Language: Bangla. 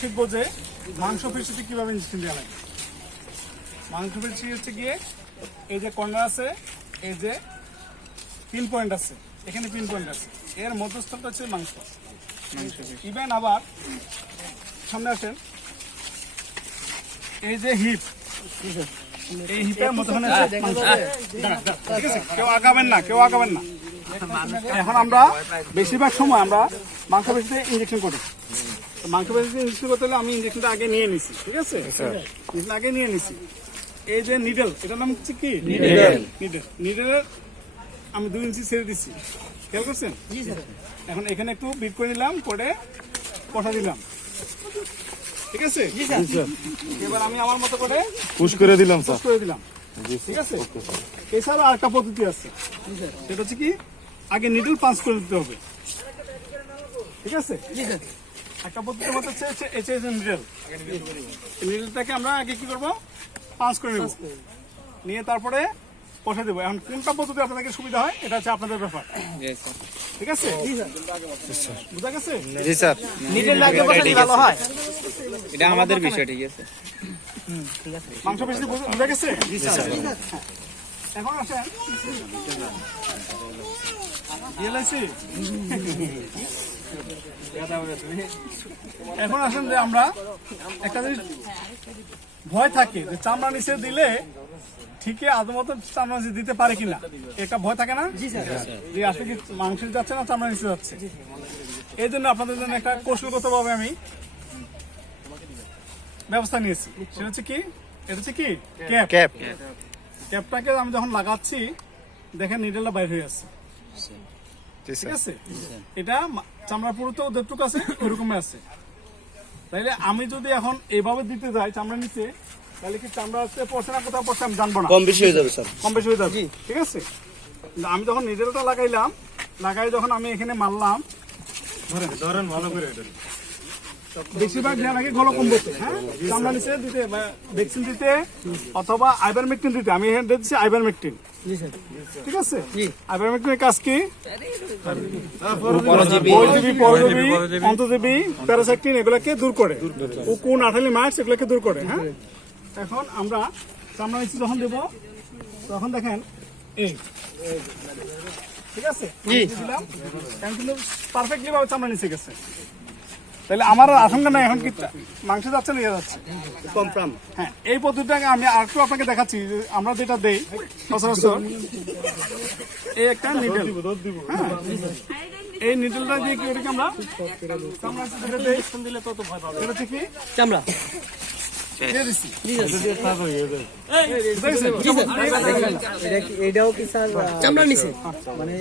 শিখবো যে মাংস পেশিতে কিভাবে ইঞ্জেকশন দেওয়া লাগে। মাংস পেশি হচ্ছে গিয়ে এই যে কর্নার আছে, এই যে পিন পয়েন্ট আছে, এখানে পিন পয়েন্ট আছে, এর মধ্যস্থলটা হচ্ছে মাংস। ইভেন আবার সামনে আসেন, এই যে হিপ, এই হিপের মধ্যখানে মাংস। ঠিক আছে, কেউ আগাবেন না, কেউ আগাবেন না। এখন আমরা বেশিরভাগ সময় আমরা মাংস পেশিতে ইঞ্জেকশন করি। মাংস পেশিতে ইঞ্জেকশন করতে হলে আমি ইঞ্জেকশনটা আগে নিয়ে নিছি। ঠিক আছে, ইঞ্জেকশন আগে নিয়ে নিছি। এই যে নিডল, এটার নাম হচ্ছে কি নিডলের আমি 2 ইঞ্চি ছেড়ে দিচ্ছি। খেয়াল করছেন? এখন এখানে একটু বিট করে নিলাম, করে কষা দিলাম। ঠিক আছে, এবার আমি আমার মতো করে পুশ করে দিলাম পুশ করে দিলাম। ঠিক আছে, এছাড়াও আরেকটা পদ্ধতি আছে, সেটা হচ্ছে কি আগে নিডল পাঞ্চ করে দিতে হবে। ঠিক আছে, একটা পদ্ধতি হচ্ছে নিডল। নিডলটাকে আমরা আগে কি করবো, পাঞ্চ করে নেব, নিয়ে তারপরে কষা দেবো। এখন কোনটা পদ্ধতি আপনাদের সুবিধা হয় এটা হচ্ছে আপনাদের ব্যাপার। ঠিক আছে, বুঝা গেছে? জি স্যার, নিডল লাগে বসালে ভালো হয়, এটা আমাদের বিষয়। ঠিক আছে, মাংস পেশি বুঝা গেছে? এখন আসেন এখন আসেন যে আমরা একটা জিনিস ভয় থাকে যে চামড়া নিচে দিলে ঠিকই আদমত চামড়া নিচে দিতে পারে কিনা, একটা ভয় থাকে না যে আসলে কি মাংস যাচ্ছে না চামড়া নিচে যাচ্ছে। এই জন্য আপনাদের জন্য একটা কৌশলগতভাবে আমি ব্যবস্থা নিয়েছি। সেটা হচ্ছে কি, এটা হচ্ছে কি ক্যাপ। ক্যাপটাকে আমি যখন লাগাচ্ছি দেখেন নিডলটা বাইরে হয়ে আসছে। ঠিক আছে, এটা চামড়ার পুরোতে যতটুকু আছে ওইরকমই আছে। তাইলে আমি যদি এখন এইভাবে দিতে যাই চামড়া নিচে, তাহলে কি চামড়া হচ্ছে পড়ছে না কোথাও পড়ছে আমি জানবো না, কম বেশি হয়ে যাবে স্যার, কম বেশি হয়ে যাবে। ঠিক আছে, আমি যখন নিডলটা লাগাইলাম, লাগাই যখন আমি এখানে মারলাম, ধরেন ভালো করে বেশিরভাগ ধ্যান আগে গলা কম্বতে, হ্যাঁ চামড়া নিচে দিতে, ভ্যাকসিন দিতে অথবা আইভারমেকটিন দিতে। আমি এখানে দিচ্ছি আইভারমেকটিন। ঠিক আছে, আইভারমেকটিনের কাজ কি, অন্তজীবী, প্যারাসাইটিন এগুলোকে দূর করে, উকুন, আঠালি মাছ এগুলোকে দূর করে। হ্যাঁ, এখন আমরা চামড়া নিচে যখন দেবো তখন দেখেন এই, ঠিক আছে দিলাম, কিন্তু পারফেক্টলি ভাবে চামড়া নিচে গেছে। তাহলে আমার আশঙ্কা নাই এখন কি মাংস যাচ্ছে না, যাচ্ছে কনফার্ম। হ্যাঁ, এই পদ্ধতিটাকে আমি আরেকটু আপনাকে দেখাচ্ছি। আমরা যেটা দেই সচরাচর, এই একটা নিডল, হ্যাঁ এই নিডলটা দিয়ে কি ওটাকে আমরা দিলে তত ভয় পাবে। এটা হচ্ছে কি চামড়া এটাও কি স্যার চামড়া নিচে মানে